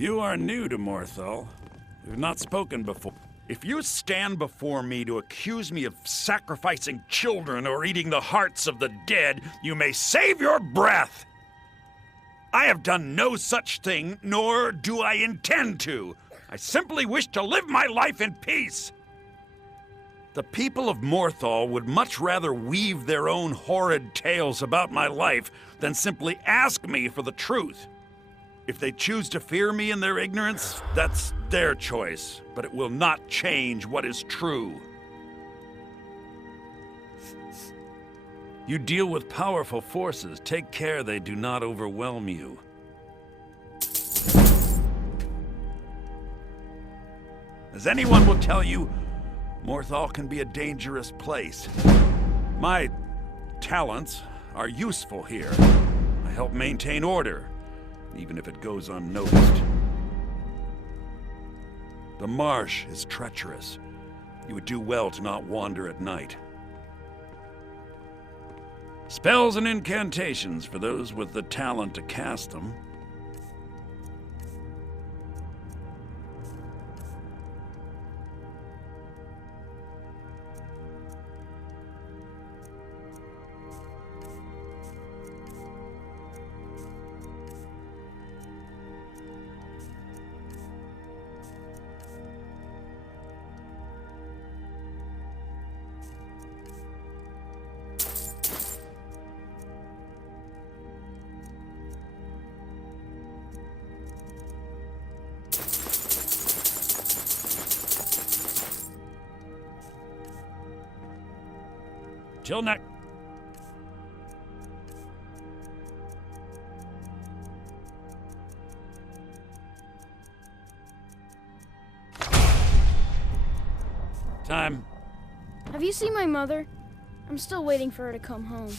You are new to Morthal. We've not spoken before. If you stand before me to accuse me of sacrificing children or eating the hearts of the dead, you may save your breath! I have done no such thing, nor do I intend to. I simply wish to live my life in peace. The people of Morthal would much rather weave their own horrid tales about my life than simply ask me for the truth. If they choose to fear me in their ignorance, that's their choice, but it will not change what is true. You deal with powerful forces. Take care they do not overwhelm you. As anyone will tell you, Morthal can be a dangerous place. My talents are useful here. I help maintain order, even if it goes unnoticed. The marsh is treacherous. You would do well to not wander at night. Spells and incantations for those with the talent to cast them. Till next. Time. Have you seen my mother? I'm still waiting for her to come home.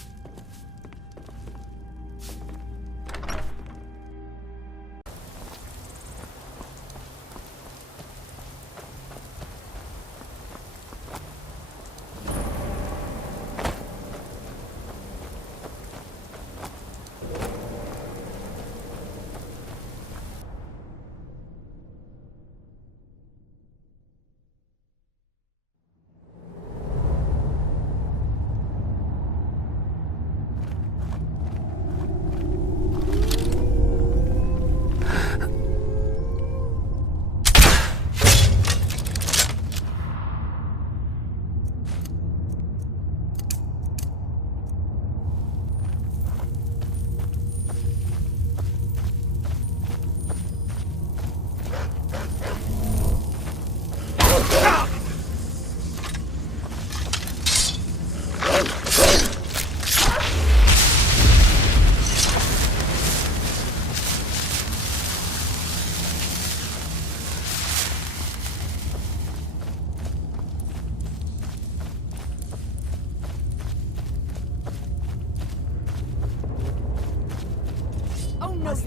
No, you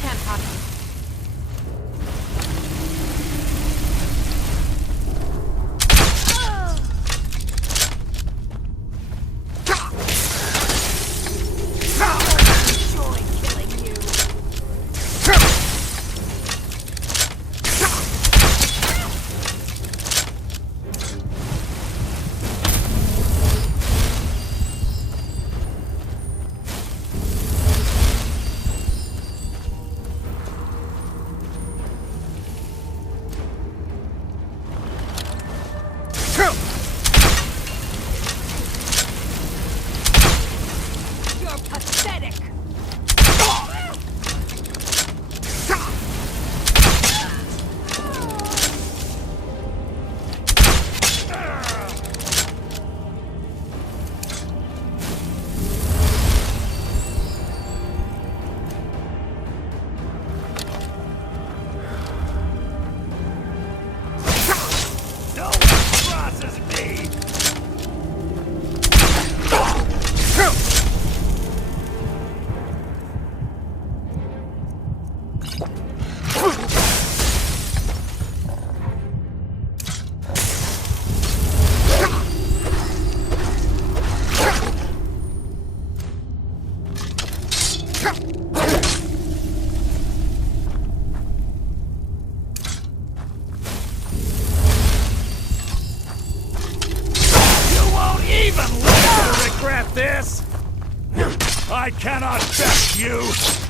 can't harm me. I cannot best you!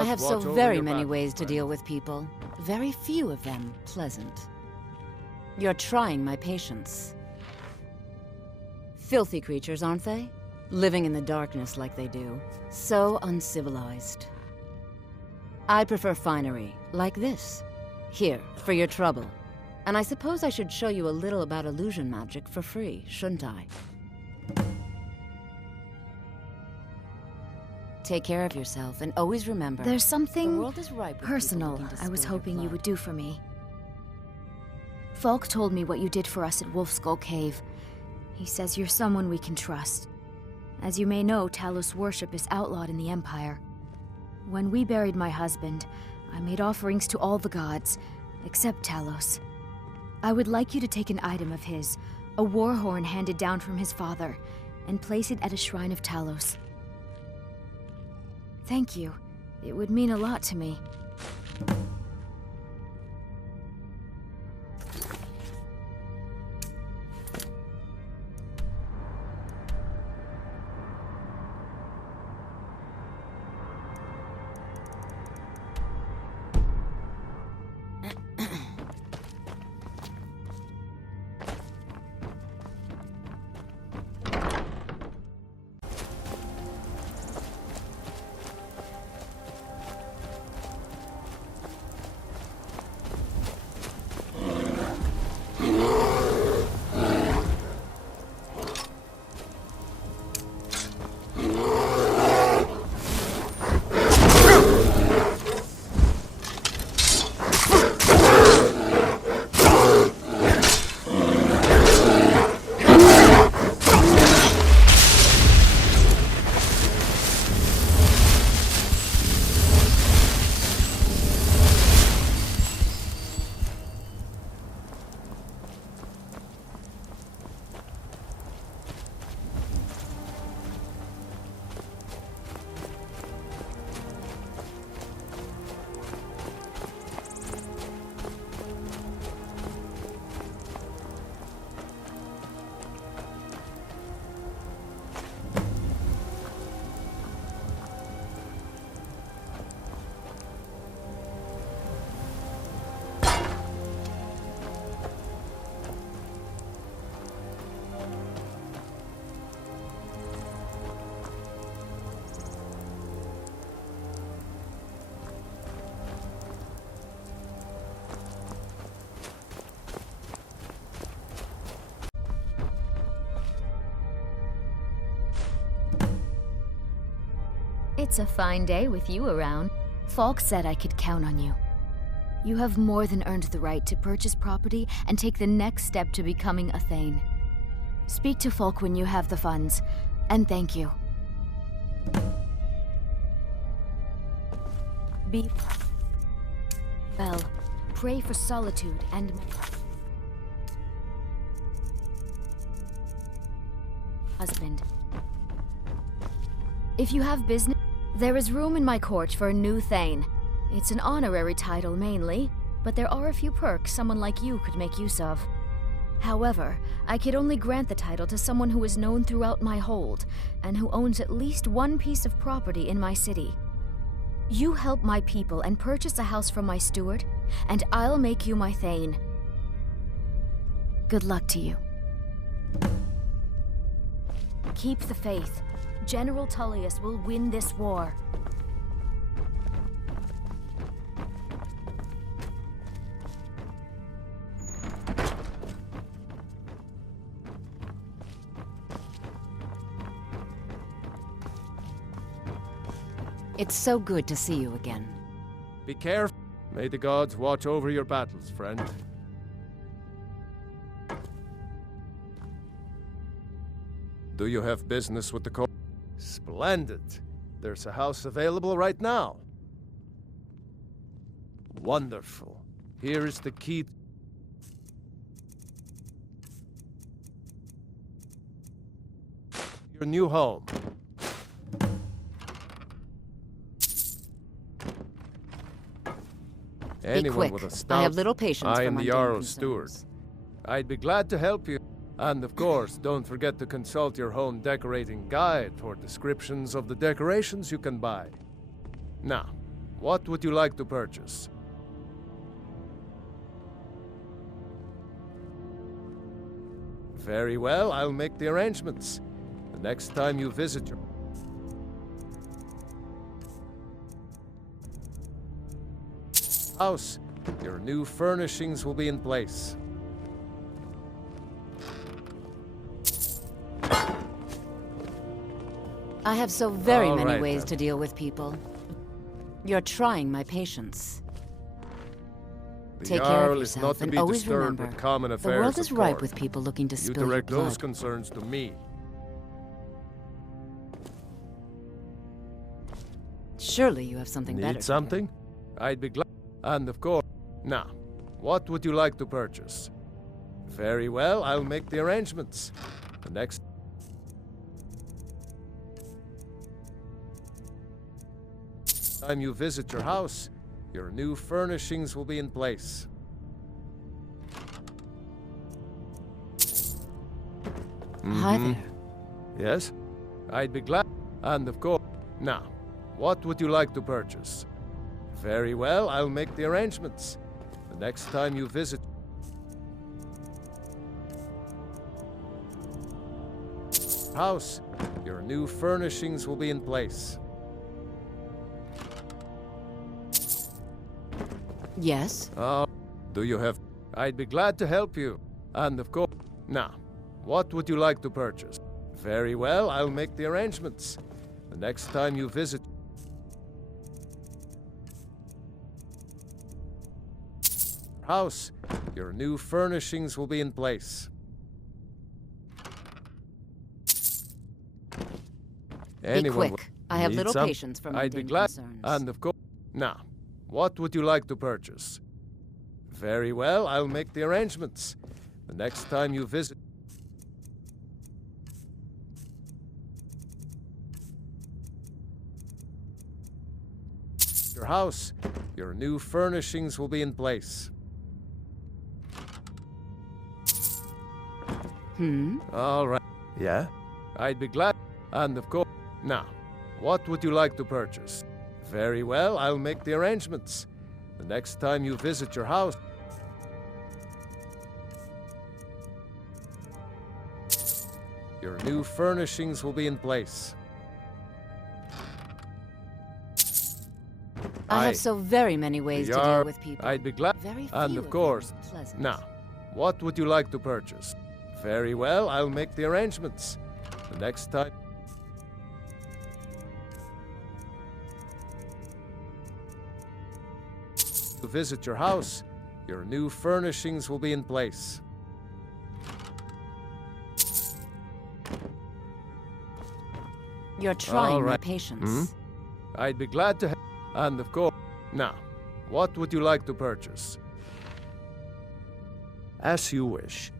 I have so very many ways to deal with people. Very few of them pleasant. You're trying my patience. Filthy creatures, aren't they? Living in the darkness like they do. So uncivilized. I prefer finery, like this. Here, for your trouble. And I suppose I should show you a little about illusion magic for free, shouldn't I? Take care of yourself, and always remember... There's the something world is ripe with personal people looking to I was spill your hoping you blood. would do for me. Falk told me what you did for us at Wolf Skull Cave. He says you're someone we can trust. As you may know, Talos worship is outlawed in the Empire. When we buried my husband, I made offerings to all the gods, except Talos. I would like you to take an item of his, a war horn handed down from his father, and place it at a shrine of Talos. Thank you. It would mean a lot to me. It's a fine day with you around. Falk said I could count on you. You have more than earned the right to purchase property and take the next step to becoming a Thane. Speak to Falk when you have the funds, and thank you. Be well. Pray for solitude and husband. If you have business, there is room in my court for a new Thane. It's an honorary title mainly, but there are a few perks someone like you could make use of. However, I could only grant the title to someone who is known throughout my hold, and who owns at least one piece of property in my city. You help my people and purchase a house from my steward, and I'll make you my Thane. Good luck to you. Keep the faith. General Tullius will win this war. It's so good to see you again. Be careful. May the gods watch over your battles, friend. Do you have business with the court? Splendid. There's a house available right now. Wonderful. Here is the key. Your new home. Anyone quick. with a stout... I have little patience I for am the mundane Jarl's steward. concerns. I'd be glad to help you. And of course, don't forget to consult your home decorating guide for descriptions of the decorations you can buy. Now, what would you like to purchase? Very well, I'll make the arrangements. The next time you visit your... house, your new furnishings will be in place. I have so very All many right, ways then. to deal with people. You're trying my patience. The Take care of Jarl is not yourself, to and be always disturbed remember, with common the affairs world is of ripe court. with people looking to You spill your direct those blood. concerns to me. Surely you have something better. Need something? I'd be glad. And of course... Now, what would you like to purchase? Very well, I'll make the arrangements. The next time you visit your house, your new furnishings will be in place. Hi there. Yes? I'd be glad. And of course. Now, what would you like to purchase? Very well, I'll make the arrangements. The next time you visit house, your new furnishings will be in place. Yes? Do you have... I'd be glad to help you. And of course... Now, what would you like to purchase? Very well, I'll make the arrangements. The next time you visit... house, your new furnishings will be in place. Be quick. I have need little some? patience for I'd be mundane glad. concerns. And of course... Now, what would you like to purchase? Very well, I'll make the arrangements. The next time you visit... your house, your new furnishings will be in place. All right. Yeah? I'd be glad. And of course... Now, what would you like to purchase? Very well, I'll make the arrangements. The next time you visit your house... your new furnishings will be in place. I have so very many ways to deal with people. I'd be glad. Very few And of of them course... are pleasant. Now, what would you like to purchase? Very well, I'll make the arrangements. The next time... to visit your house, your new furnishings will be in place. You're trying All my right. patience. I'd be glad to... And of course... Now, what would you like to purchase? As you wish.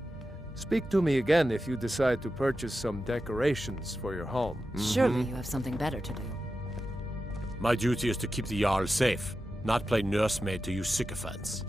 Speak to me again if you decide to purchase some decorations for your home. Surely you have something better to do. My duty is to keep the Jarl safe, not play nursemaid to you sycophants.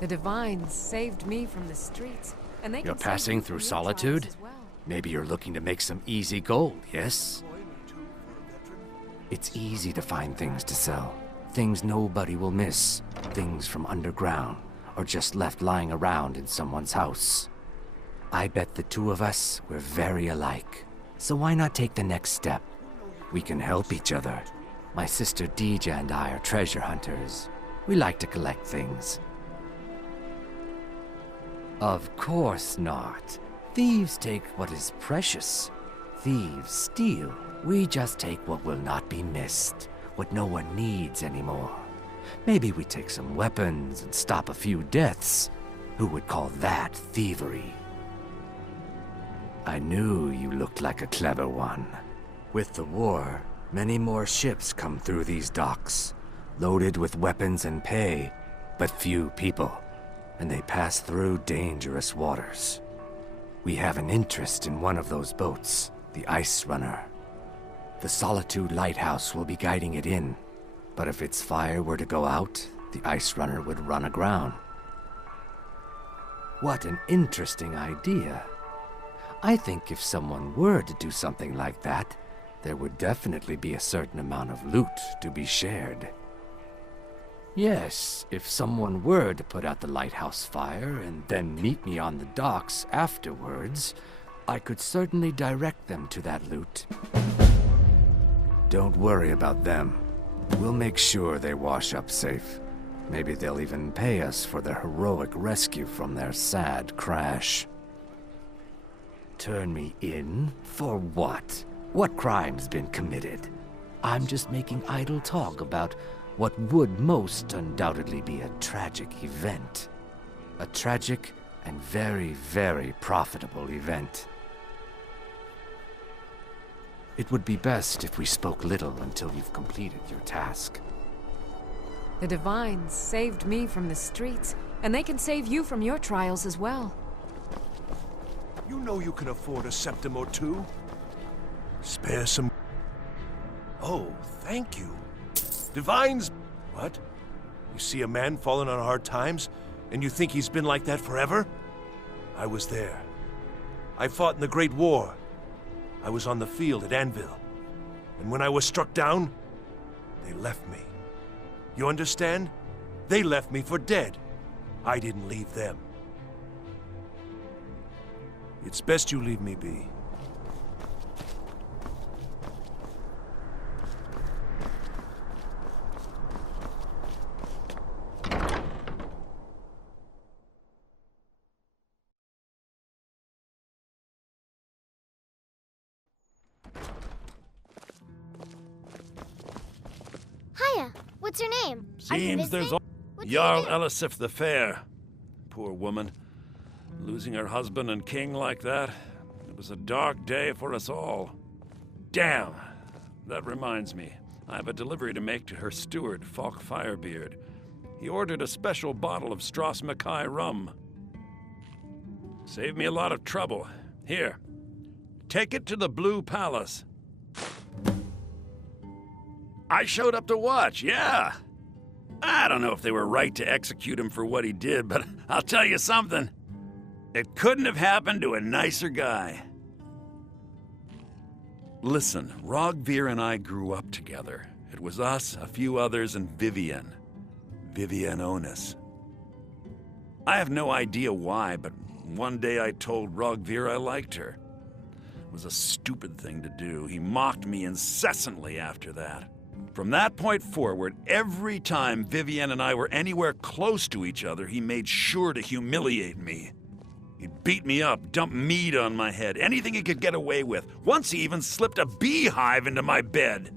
The Divines saved me from the streets, and they You're can save passing you through from your solitude? trials as well. Maybe you're looking to make some easy gold, yes? It's easy to find things to sell. Things nobody will miss. Things from underground, or just left lying around in someone's house. I bet the two of us, we're very alike. So why not take the next step? We can help each other. My sister Deeja and I are treasure hunters. We like to collect things. Of course not. Thieves take what is precious. Thieves steal. We just take what will not be missed, what no one needs anymore. Maybe we take some weapons and stop a few deaths. Who would call that thievery? I knew you looked like a clever one. With the war, many more ships come through these docks, loaded with weapons and pay, but few people, and they pass through dangerous waters. We have an interest in one of those boats, the Ice Runner. The Solitude Lighthouse will be guiding it in, but if its fire were to go out, the Ice Runner would run aground. What an interesting idea. I think if someone were to do something like that, there would definitely be a certain amount of loot to be shared. Yes, if someone were to put out the lighthouse fire and then meet me on the docks afterwards, I could certainly direct them to that loot. Don't worry about them. We'll make sure they wash up safe. Maybe they'll even pay us for their heroic rescue from their sad crash. Turn me in? For what? What crime's been committed? I'm just making idle talk about what would most undoubtedly be a tragic event. A tragic and very, very profitable event. It would be best if we spoke little until you've completed your task. The Divines saved me from the streets, and they can save you from your trials as well. You know you can afford a septim or two. Spare some... Oh, thank you. Divines... What? You see a man falling on hard times, and you think he's been like that forever? I was there. I fought in the Great War. I was on the field at Anvil. And when I was struck down, they left me. You understand? They left me for dead. I didn't leave them. It's best you leave me be. Hiya, what's your name? Are you Seems there's visiting? a What do you Jarl do? Elisif the Fair. Poor woman. Losing her husband and king like that. It was a dark day for us all. Damn! That reminds me. I have a delivery to make to her steward, Falk Firebeard. He ordered a special bottle of Strass Mackay rum. Saved me a lot of trouble. Here. Take it to the Blue Palace. I showed up to watch, yeah. I don't know if they were right to execute him for what he did, but I'll tell you something. It couldn't have happened to a nicer guy. Listen, Rogvir and I grew up together. It was us, a few others, and Vivienne. Vivienne Onus. I have no idea why, but one day I told Rogvir I liked her. It was a stupid thing to do. He mocked me incessantly after that. From that point forward, every time Vivienne and I were anywhere close to each other, he made sure to humiliate me. He'd beat me up, dump meat on my head, anything he could get away with. Once he even slipped a beehive into my bed.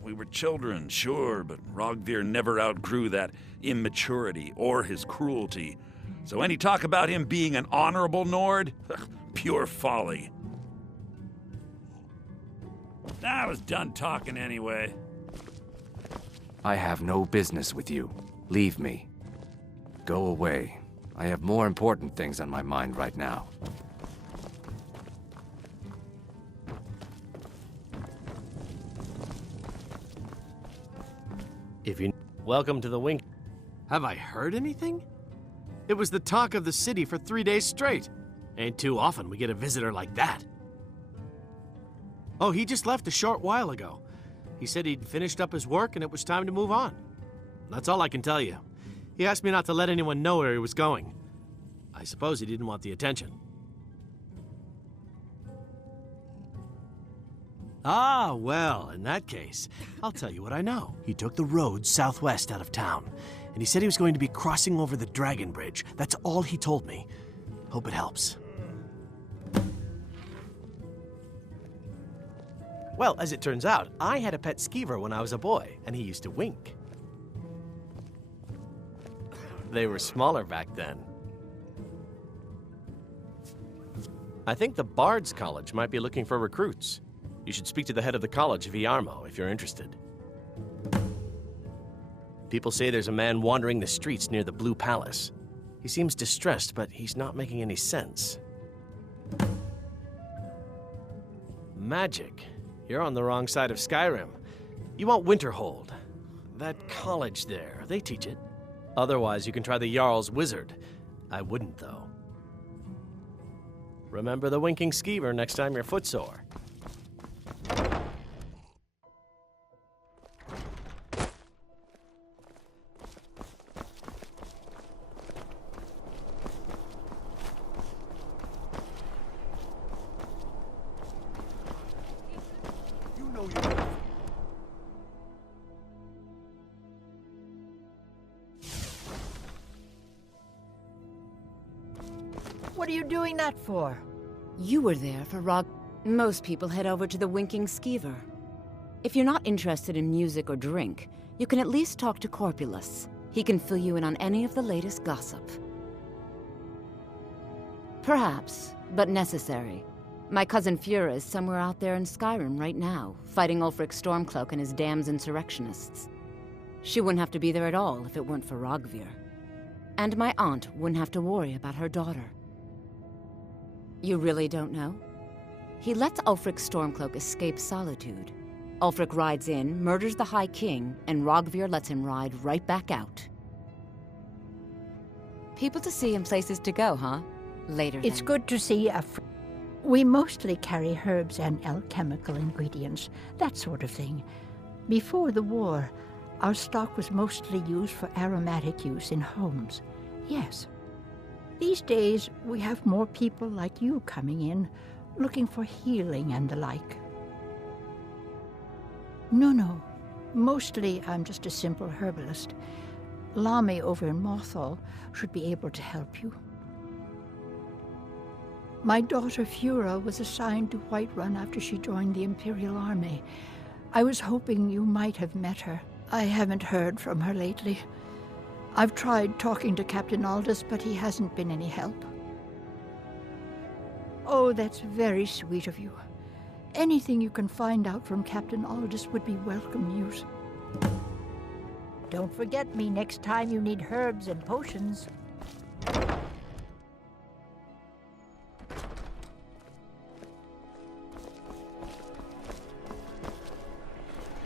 We were children, sure, but Rogvir never outgrew that immaturity or his cruelty. So any talk about him being an honorable Nord? Pure folly. I was done talking anyway. I have no business with you. Leave me. Go away. I have more important things on my mind right now. Welcome to the Wink. Have I heard anything? It was the talk of the city for 3 days straight. Ain't too often we get a visitor like that. Oh, he just left a short while ago. He said he'd finished up his work and it was time to move on. That's all I can tell you. He asked me not to let anyone know where he was going. I suppose he didn't want the attention. Ah, well, in that case, I'll tell you what I know. He took the road southwest out of town, and he said he was going to be crossing over the Dragon Bridge. That's all he told me. Hope it helps. Well, as it turns out, I had a pet skeever when I was a boy, and he used to wink. They were smaller back then. I think the Bard's College might be looking for recruits. You should speak to the head of the college, Viarmo, if you're interested. People say there's a man wandering the streets near the Blue Palace. He seems distressed, but he's not making any sense. Magic. You're on the wrong side of Skyrim. You want Winterhold. That college there, they teach it. Otherwise, you can try the Jarl's Wizard. I wouldn't, though. Remember the winking skeever next time you're footsore. What are you doing that for? You were there for Rog. Most people head over to the Winking Skeever. If you're not interested in music or drink, you can at least talk to Corpulus. He can fill you in on any of the latest gossip. Perhaps, but necessary. My cousin Fura is somewhere out there in Skyrim right now, fighting Ulfric Stormcloak and his damned insurrectionists. She wouldn't have to be there at all if it weren't for Rogvir. And my aunt wouldn't have to worry about her daughter. You really don't know? He lets Ulfric Stormcloak escape solitude. Ulfric rides in, murders the High King, and Rogvir lets him ride right back out. People to see and places to go, huh? Later It's then. good to see We mostly carry herbs and alchemical ingredients, that sort of thing. Before the war, our stock was mostly used for aromatic use in homes. Yes. These days, we have more people like you coming in, looking for healing and the like. No. Mostly, I'm just a simple herbalist. Lami over in Mothall should be able to help you. My daughter Fura was assigned to Whiterun after she joined the Imperial Army. I was hoping you might have met her. I haven't heard from her lately. I've tried talking to Captain Aldous, but he hasn't been any help. Oh, that's very sweet of you. Anything you can find out from Captain Aldous would be welcome news. Don't forget me next time you need herbs and potions.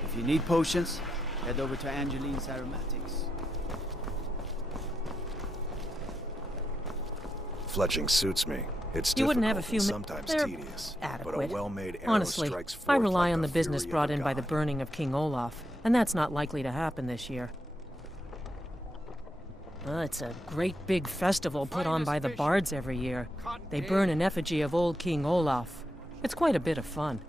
If you need potions, head over to Angeline's Aromatics. Fletching suits me. It's You wouldn't have a difficult few and sometimes They're tedious, adequate. but a well-made arrow Honestly, strikes I forth rely like on the the business fury brought of a in by the god. burning of King Olaf, and that's not likely to happen this year. It's a great big festival put on by the bards every year. They burn an effigy of old King Olaf. It's quite a bit of fun.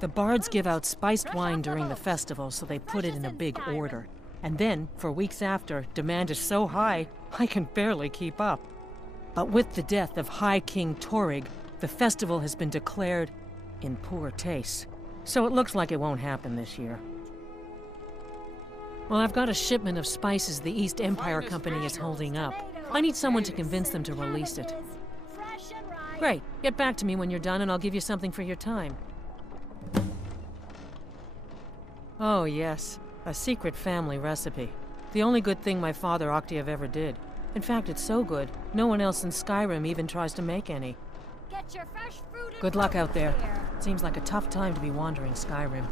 The bards give out spiced wine during the festival, so they put it in a big order. And then, for weeks after, demand is so high, I can barely keep up. But with the death of High King Torrig, the festival has been declared in poor taste. So it looks like it won't happen this year. Well, I've got a shipment of spices the East Empire Company is holding up. I need someone to convince them to release it. Great. Get back to me when you're done and I'll give you something for your time. Oh, yes. A secret family recipe. The only good thing my father Octave ever did. In fact, it's so good, no one else in Skyrim even tries to make any. Get your fresh fruit and Good luck out there. Seems like a tough time to be wandering Skyrim.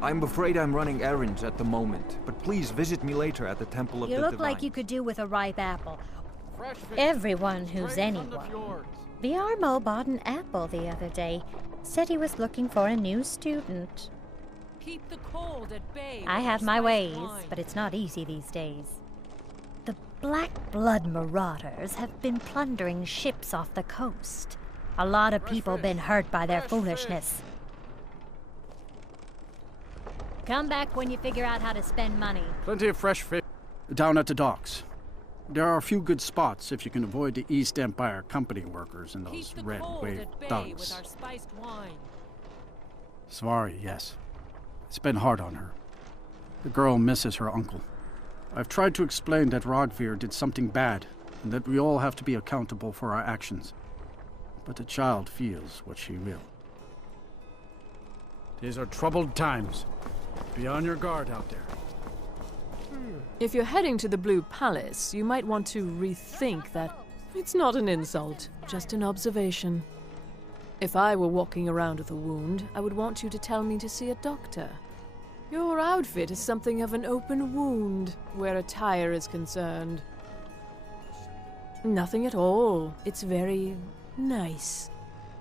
I'm afraid I'm running errands at the moment, but please visit me later at the Temple of You the look Divine. like you could do with a ripe apple. Everyone who's anyone. The Armo bought an apple the other day. Said he was looking for a new student. Keep the cold at bay. I have my ways, but it's not easy these days. The Black Blood marauders have been plundering ships off the coast. A lot of people been hurt by their foolishness. Come back when you figure out how to spend money. Plenty of fresh fish down at the docks. There are a few good spots if you can avoid the East Empire company workers and those red wave thugs. Svari, yes. It's been hard on her. The girl misses her uncle. I've tried to explain that Rogvir did something bad, and that we all have to be accountable for our actions. But the child feels what she will. These are troubled times. Be on your guard out there. If you're heading to the Blue Palace, you might want to rethink that. It's not an insult, just an observation. If I were walking around with a wound, I would want you to tell me to see a doctor. Your outfit is something of an open wound, where attire is concerned. Nothing at all. It's very nice.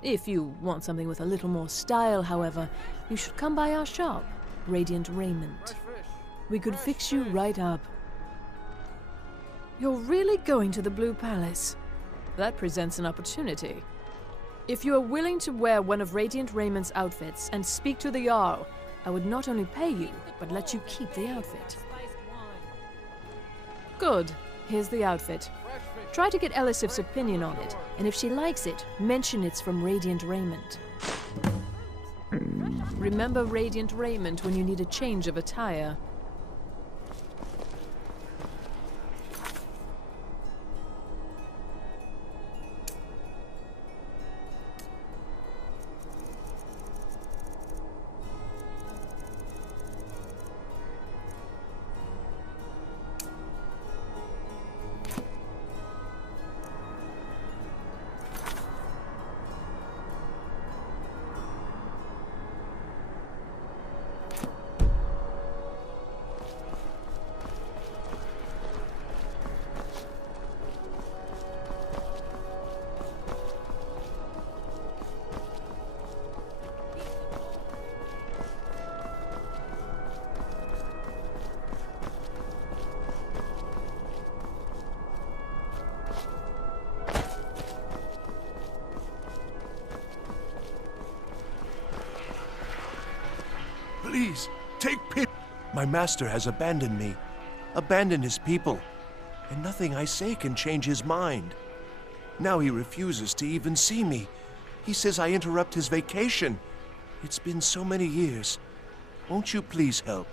If you want something with a little more style, however, you should come by our shop, Radiant Raiment. We could fix you right up. You're really going to the Blue Palace? That presents an opportunity. If you are willing to wear one of Radiant Rament's outfits and speak to the Jarl, I would not only pay you, but let you keep the outfit. Good. Here's the outfit. Try to get Elisif's opinion on it, and if she likes it, mention it's from Radiant Raiment. Remember Radiant Raiment when you need a change of attire. Please, take pity. My master has abandoned me, abandoned his people, and nothing I say can change his mind. Now he refuses to even see me. He says I interrupt his vacation. It's been so many years. Won't you please help?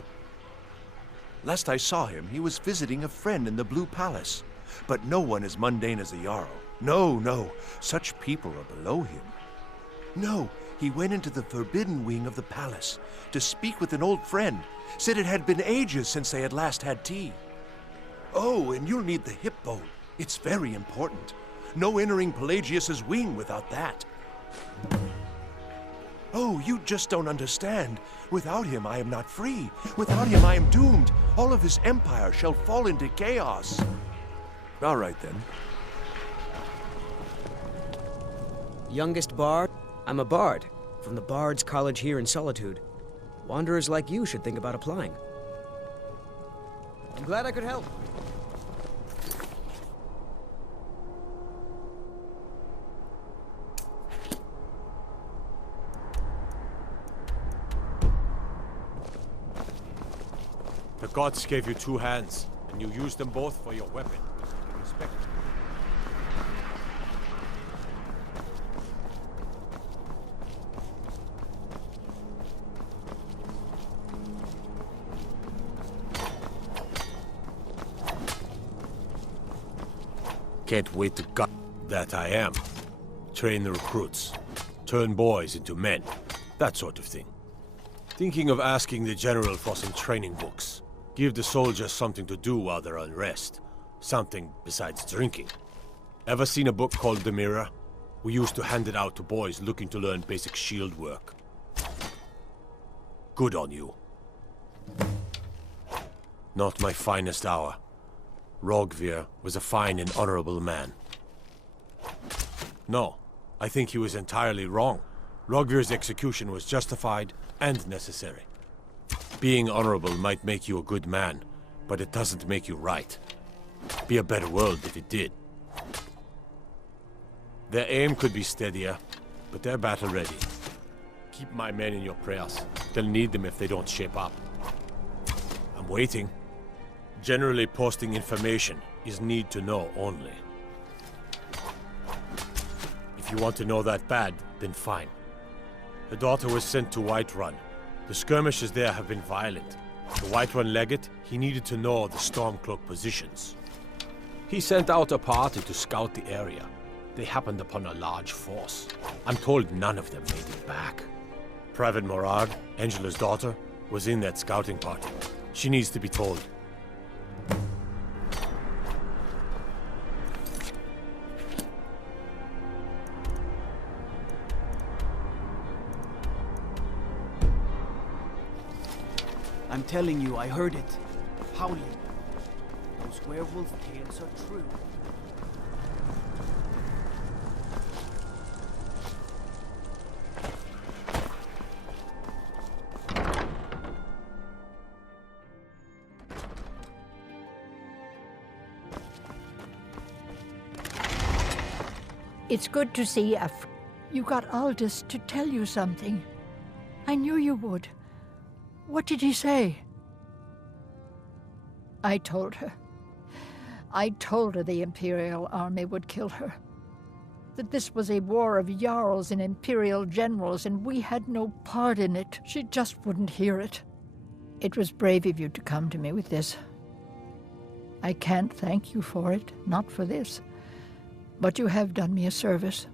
Last I saw him, he was visiting a friend in the Blue Palace. But no one as mundane as the Jarl. No, no, such people are below him. No, he went into the forbidden wing of the palace to speak with an old friend. Said it had been ages since they had last had tea. Oh, and you'll need the hip bone. It's very important. No entering Pelagius's wing without that. Oh, you just don't understand. Without him, I am not free. Without him, I am doomed. All of his empire shall fall into chaos. All right, then. Youngest bard? I'm a bard, from the Bard's College here in Solitude. Wanderers like you should think about applying. I'm glad I could help. The gods gave you two hands, and you used them both for your weapon. Respect. Can't wait to gut that I am. Train the recruits. Turn boys into men. That sort of thing. Thinking of asking the general for some training books. Give the soldiers something to do while they're on rest. Something besides drinking. Ever seen a book called The Mirror? We used to hand it out to boys looking to learn basic shield work. Good on you. Not my finest hour. Rogvir was a fine and honorable man. No, I think he was entirely wrong. Rogvir's execution was justified and necessary. Being honorable might make you a good man, but it doesn't make you right. Be a better world if it did. Their aim could be steadier, but they're battle ready. Keep my men in your prayers. They'll need them if they don't shape up. I'm waiting. Generally, posting information is need to know only. If you want to know that bad, then fine. The daughter was sent to Whiterun. The skirmishes there have been violent. The Whiterun legate, he needed to know the Stormcloak positions. He sent out a party to scout the area. They happened upon a large force. I'm told none of them made it back. Private Morag, Angela's daughter, was in that scouting party. She needs to be told. I'm telling you, I heard it. Howling. Those werewolf tales are true. It's good to see you got Aldous to tell you something. I knew you would. What did he say? I told her. I told her the Imperial army would kill her. That this was a war of Jarls and Imperial generals, and we had no part in it. She just wouldn't hear it. It was brave of you to come to me with this. I can't thank you for it, not for this. But you have done me a service.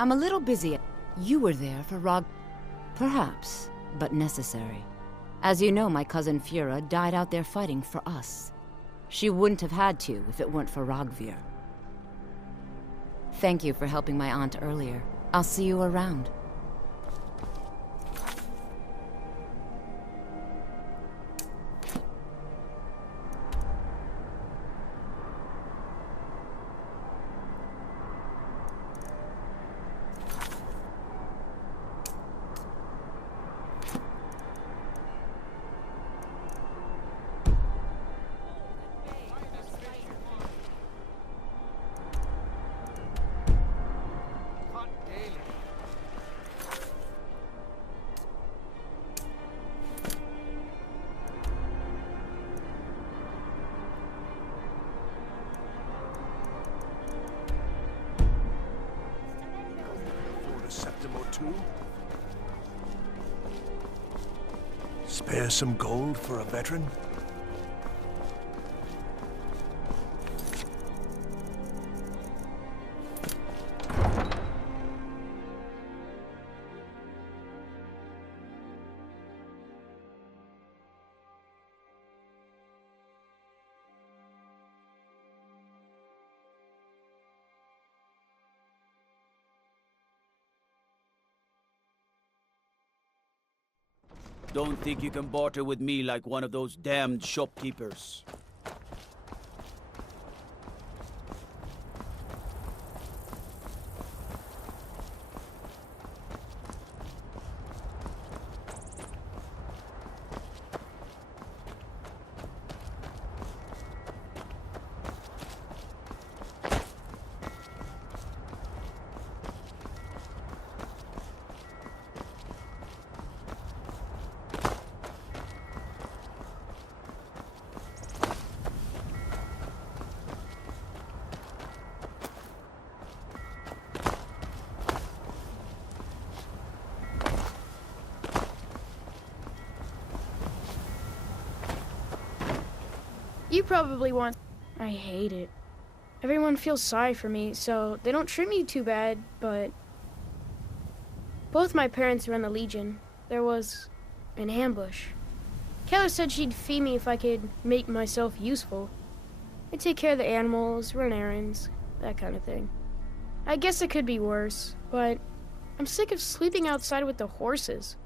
I'm a little busy. You were there for Rog... Perhaps, but necessary. As you know, my cousin Fura died out there fighting for us. She wouldn't have had to if it weren't for Rogvir. Thank you for helping my aunt earlier. I'll see you around. Spare some gold for a veteran? Don't think you can barter with me like one of those damned shopkeepers. You probably want... I hate it. Everyone feels sorry for me, so they don't treat me too bad, but... Both my parents were in the Legion. There was an ambush. Keller said she'd feed me if I could make myself useful. I'd take care of the animals, run errands, that kind of thing. I guess it could be worse, but I'm sick of sleeping outside with the horses.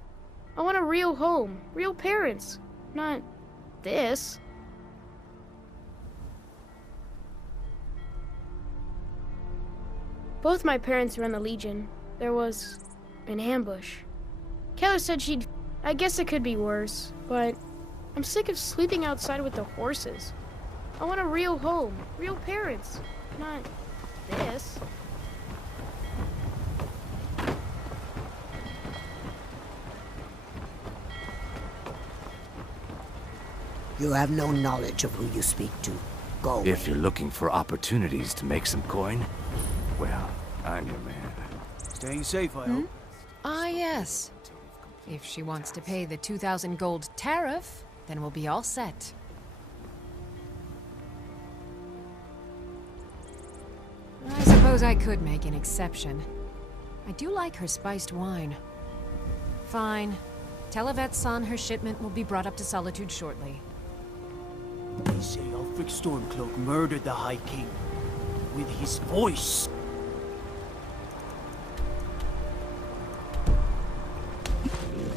I want a real home, real parents, not this. Both my parents were in the Legion. There was an ambush. Kayla said she'd... I guess it could be worse, but I'm sick of sleeping outside with the horses. I want a real home, real parents, not this. You have no knowledge of who you speak to. Go away. If you're looking for opportunities to make some coin, well, I'm your man. Staying safe, I hope. Ah, yes. If she wants to pay the 2,000 gold tariff, then we'll be all set. I suppose I could make an exception. I do like her spiced wine. Fine. Tell Yvette's son her shipment will be brought up to Solitude shortly. They say Ulfric Stormcloak murdered the High King with his voice.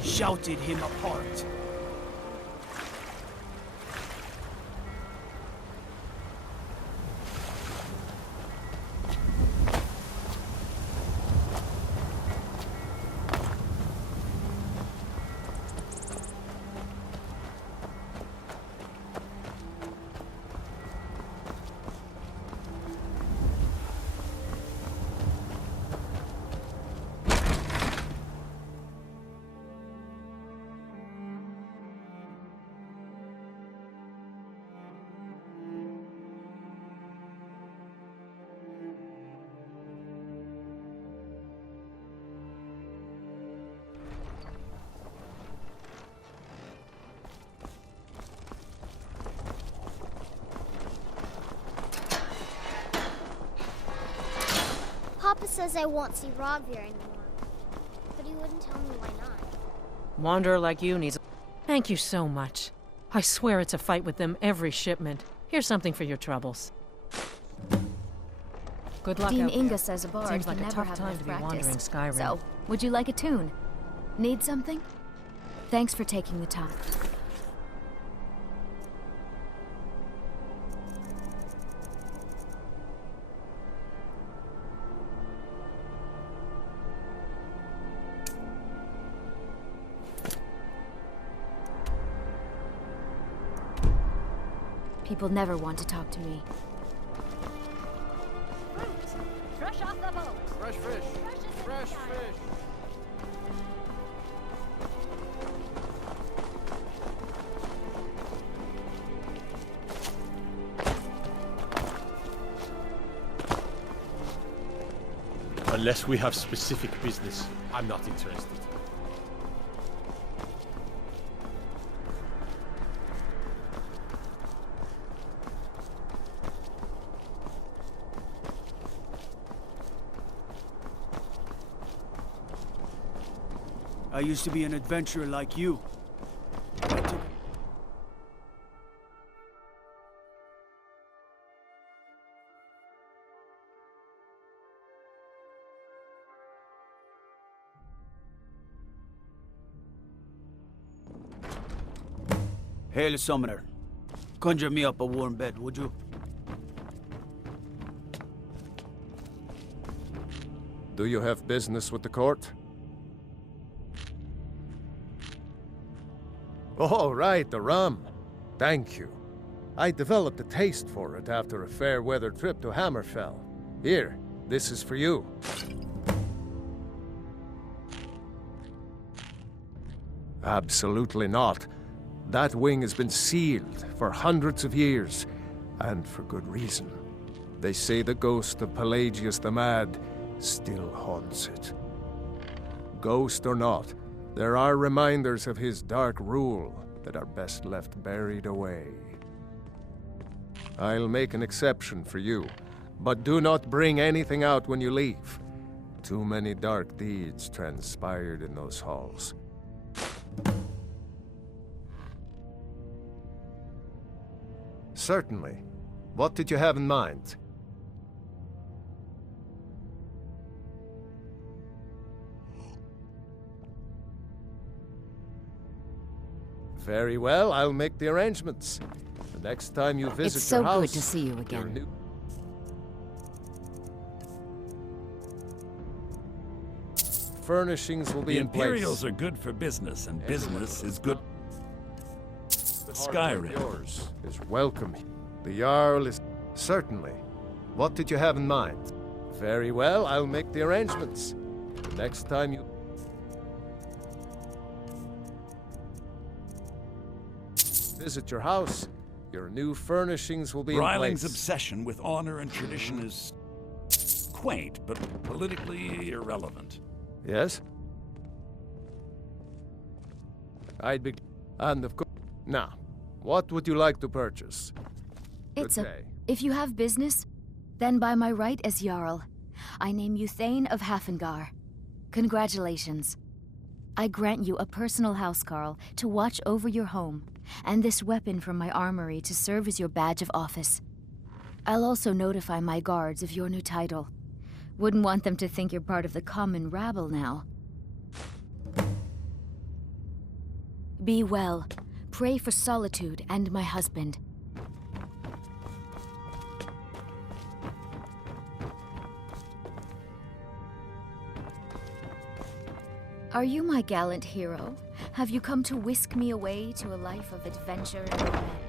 Shouted him apart. Papa says I won't see Rogvir anymore, but he wouldn't tell me why not. Wanderer like you needs... Thank you so much. I swear it's a fight with them every shipment. Here's something for your troubles. Good luck Dean out Inga there. says a bard Seems can like a never tough have time enough to be practice. wandering Skyrim. So, would you like a tune? Need something? Thanks for taking the time. People never want to talk to me. Fresh off the boat. Fresh fish. Fresh fish. Unless we have specific business, I'm not interested. I used to be an adventurer like you. Hail, Summoner. Conjure me up a warm bed, would you? Do you have business with the court? Oh, right, the rum. Thank you. I developed a taste for it after a fair-weather trip to Hammerfell. Here, this is for you. Absolutely not. That wing has been sealed for hundreds of years, and for good reason. They say the ghost of Pelagius the Mad still haunts it. Ghost or not, there are reminders of his dark rule that are best left buried away. I'll make an exception for you, but do not bring anything out when you leave. Too many dark deeds transpired in those halls. Certainly. What did you have in mind? Very well, I'll make the arrangements. The next time you visit It's so your house... good to see you your again. new- Furnishings will be The in place. Imperials are good for business, and business is good. Skyrim. Yours is welcome. The Jarl is... Certainly. What did you have in mind? Very well, I'll make the arrangements. The next time you... visit your house, your new furnishings will be in Ryling's place. obsession with honor and tradition is quaint, but politically irrelevant. Yes? I'd be... And of course... Now, what would you like to purchase? It's Good day. If you have business, then by my right as Jarl, I name you Thane of Hafengar. Congratulations. I grant you a personal housecarl to watch over your home, and this weapon from my armory to serve as your badge of office. I'll also notify my guards of your new title. Wouldn't want them to think you're part of the common rabble now. Be well. Pray for Solitude and my husband. Are you my gallant hero? Have you come to whisk me away to a life of adventure and romance?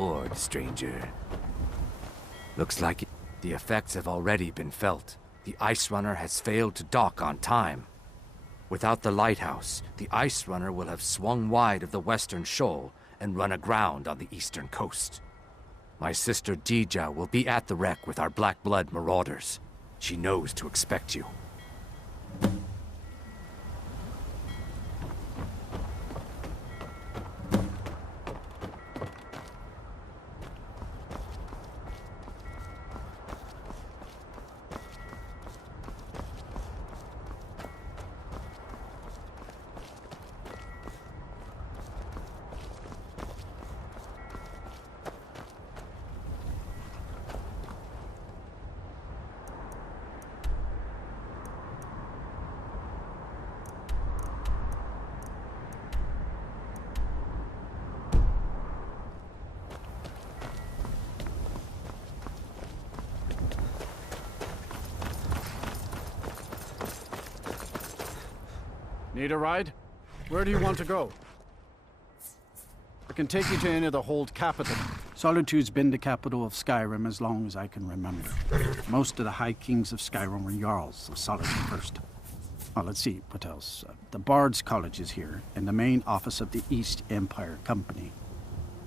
lord, stranger. Looks like the effects have already been felt. The Ice Runner has failed to dock on time. Without the lighthouse, the Ice Runner will have swung wide of the western shoal and run aground on the eastern coast. My sister Dija will be at the wreck with our Black Blood marauders. She knows to expect you. Need a ride? Where do you want to go? I can take you to any of the Hold capital. Solitude's been the capital of Skyrim as long as I can remember. Most of the High Kings of Skyrim were Jarls of Solitude first. Oh, let's see, what else? The Bard's College is here, and the main office of the East Empire Company.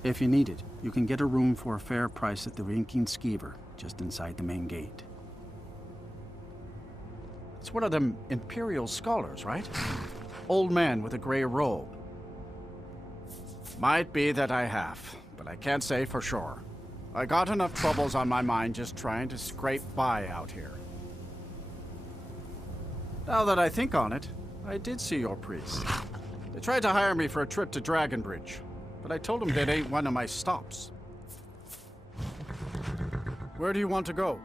If you need it, you can get a room for a fair price at the Winking Skeever, just inside the main gate. It's one of them Imperial scholars, right? Old man with a grey robe. Might be that I have, but I can't say for sure. I got enough troubles on my mind just trying to scrape by out here. Now that I think on it, I did see your priest. They tried to hire me for a trip to Dragonbridge, but I told them that ain't one of my stops. Where do you want to go?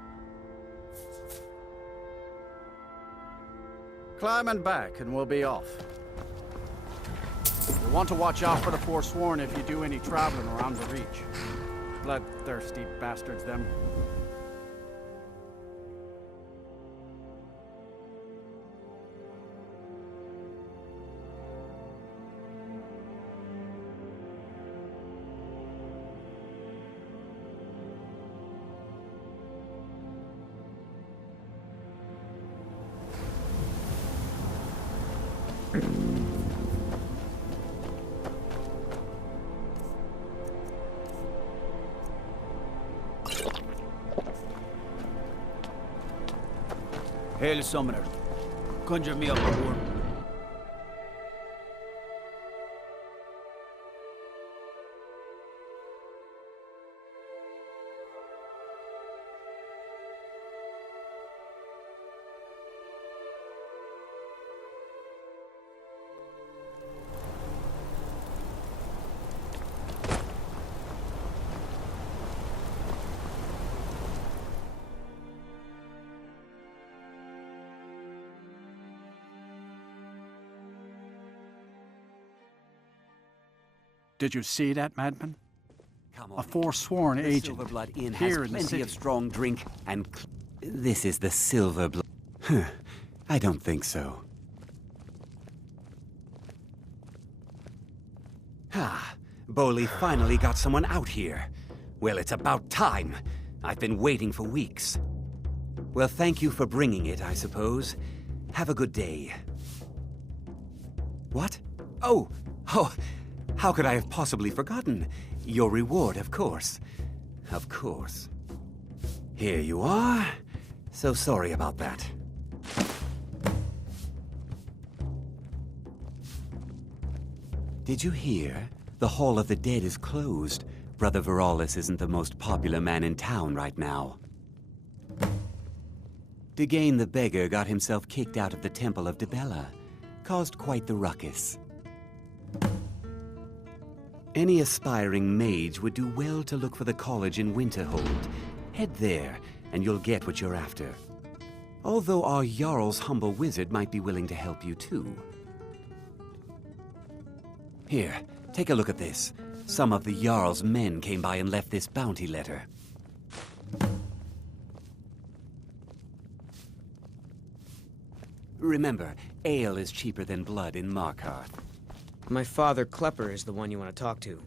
Climb and back, and we'll be off. You'll want to watch out for the Forsworn if you do any traveling around the Reach. Bloodthirsty bastards, them. Hail, Summoner. Conjure me up a worm. Did you see that, madman? Come on. A Forsworn The agent Silverblood Inn here has in the plenty city. of strong drink and... This is the Silverblood... I don't think so. Ah, Boley finally got someone out here. Well, it's about time. I've been waiting for weeks. Well, thank you for bringing it, I suppose. Have a good day. What? Oh! How could I have possibly forgotten? Your reward, of course. Of course. Here you are. So sorry about that. Did you hear? The Hall of the Dead is closed. Brother Veralis isn't the most popular man in town right now. Degain the Beggar got himself kicked out of the Temple of Dibella. Caused quite the ruckus. Any aspiring mage would do well to look for the college in Winterhold. Head there, and you'll get what you're after. Although our Jarl's humble wizard might be willing to help you too. Here, take a look at this. Some of the Jarl's men came by and left this bounty letter. Remember, ale is cheaper than blood in Markarth. My father, Klepper, is the one you want to talk to.